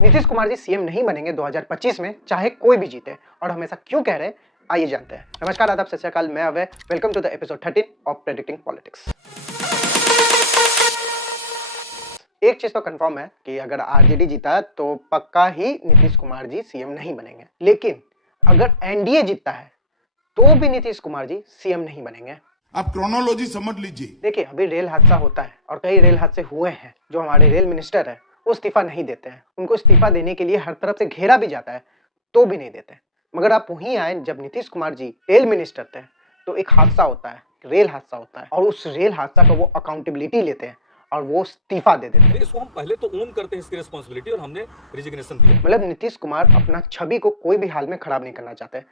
Nitish Kumar ji CM नहीं बनेंगे 2025 में, चाहे कोई भी जीते। और हम ऐसा क्यों कह रहे हैं, आइए जानते हैं। नमस्कार, आदाब, सत श्री अकाल, मैं Abhay. Welcome to the episode 13 of predicting politics. एक चीज तो कंफर्म है कि अगर आरजेडी जीता तो पक्का ही नीतीश कुमार जी सीएम नहीं बनेंगे। लेकिन अगर एनडीए जीतता है तो भी नीतीश कुमार जी सीएम नहीं बनेंगे। आप क्रोनोलॉजी समझ लीजिए। देखिए, अभी रेल हादसा होता है और कई रेल हादसे हुए हैं। जो हमारे रेल मिनिस्टर है वो इस्तीफा नहीं देते हैं। उनको इस्तीफा देने के लिए हर तरफ से घेरा भी जाता है तो भी नहीं देते। मगर आप वहीं आए जब नीतीश कुमार जी रेल मिनिस्टर थे तो एक हादसा होता है, रेल हादसा होता है, और उस रेल हादसा का वो अकाउंटेबिलिटी लेते हैं और वो इस्तीफा दे देते हैं। इसको हम पहले तो ओन करते हैं इसकी रिस्पांसिबिलिटी और हमने रिजिग्नेशन दिया। मतलब नीतीश कुमार अपना छवि को कोई भी हाल में खराब नहीं करना चाहते।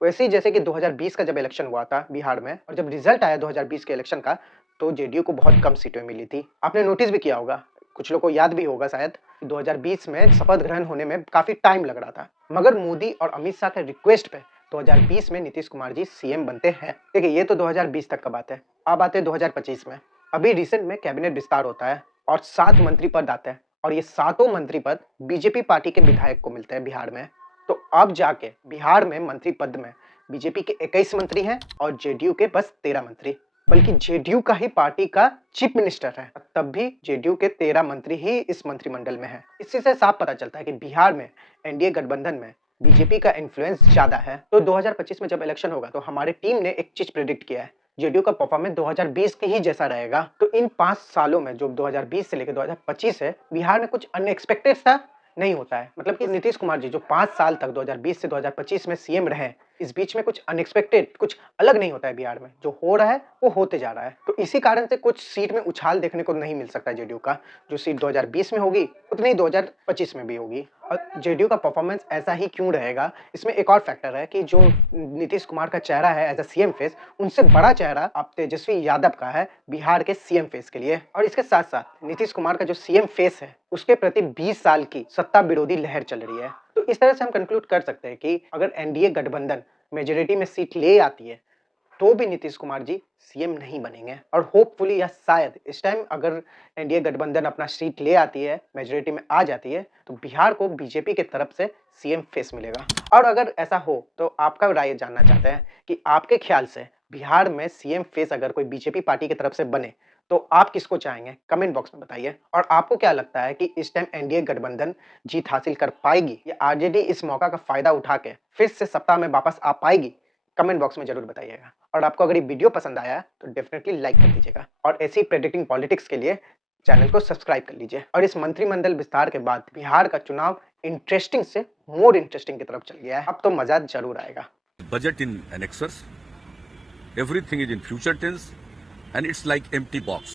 वैसे ही जैसे कि 2020 का जब इलेक्शन हुआ था बिहार में, और जब रिजल्ट आया 2020 के इलेक्शन का, तो जेडीयू को बहुत कम सीटें मिली थी। आपने नोटिस भी किया होगा, कुछ लोग को याद भी होगा शायद, 2020 में शपथ ग्रहण होने में काफी टाइम लग रहा था। मगर मोदी और अमित शाह के रिक्वेस्ट पे 2020 में नीतीश कुमार जी सीएम बनते हैं। देखिए, ये तो 2020 तक का बात है। अब आते हैं 2025 में। अभी रिसेंट में कैबिनेट विस्तार होता है और 7 मंत्री पद आते हैं, और ये 7 मंत्री पद बीजेपी पार्टी के विधायक को मिलते हैं बिहार में। तो अब जाके बिहार में मंत्री पद में बीजेपी के 21 मंत्री हैं और जेडीयू के बस 13 मंत्री। बल्कि जेडीयू का ही पार्टी का चीफ मिनिस्टर है, तब भी जेडीयू के 13 मंत्री ही इस मंत्रिमंडल में है। इसी से साफ पता चलता है कि बिहार में एनडीए गठबंधन में बीजेपी का इन्फ्लुएंस ज्यादा है। तो 2025 में जब इलेक्शन होगा तो हमारी टीम ने एक चीज प्रेडिक्ट किया है, जेडीयू का परफॉर्मेंस 2020 के ही जैसा रहेगा। तो इन 5 सालों में जो 2020 से लेकर 2025 है, बिहार में कुछ अनएक्सपेक्टेड सा नहीं होता है। मतलब कि नीतीश कुमार जी जो 5 साल तक 2020 से 2025 में सीएम रहे, इस बीच में कुछ अनएक्सपेक्टेड, कुछ अलग नहीं होता है बिहार में। जो हो रहा है वो होते जा रहा है। तो इसी कारण से कुछ सीट में उछाल देखने को नहीं मिल सकता जेडीयू का। जो सीट 2020 में होगी उतनी ही 2025 में भी होगी। और जेडीयू का परफॉर्मेंस ऐसा ही क्यों रहेगा, इसमें एक और फैक्टर है कि जो नीतीश कुमार का चेहरा है एज अ सीएम फेस, उनसे बड़ा चेहरा अब तेजस्वी यादव का है बिहार के सीएम फेस के लिए। और इसके साथ साथ नीतीश कुमार का जो सीएम फेस है उसके प्रति 20 साल की सत्ता विरोधी लहर चल रही है। तो इस तरह से हम कंक्लूड कर सकते हैं कि अगर एनडीए गठबंधन मेजोरिटी में सीट ले आती है तो भी नीतीश कुमार जी सीएम नहीं बनेंगे। और होपफुली या शायद इस टाइम अगर एनडीए गठबंधन अपना सीट ले आती है, मेजोरिटी में आ जाती है, तो बिहार को बीजेपी के तरफ से सीएम फेस मिलेगा। और अगर ऐसा हो तो आपका राय जानना चाहते हैं कि आपके ख्याल से बिहार में सीएम फेस अगर कोई बीजेपी पार्टी की तरफ से बने तो आप किसको चाहेंगे, कमेंट बॉक्स में बताइए। और आपको क्या लगता है कि इस टाइम एनडीए गठबंधन जीत हासिल कर पाएगी या आरजेडी इस मौका का फायदा उठा के फिर से सत्ता में वापस आ पाएगी? कमेंट बॉक्स में जरूर बताइएगा। और आपको अगर ये वीडियो पसंद आया तो डेफिनेटली लाइक कर दीजिएगा, और ऐसी प्रेडिक्टिंग पॉलिटिक्स के लिए चैनल को सब्सक्राइब कर लीजिए। और इस मंत्रिमंडल विस्तार के बाद बिहार का चुनाव इंटरेस्टिंग से मोर इंटरेस्टिंग की तरफ चल गया है। अब तो मजा जरूर आएगा। Budget in annexures, everything is in future tense, and it's like empty box.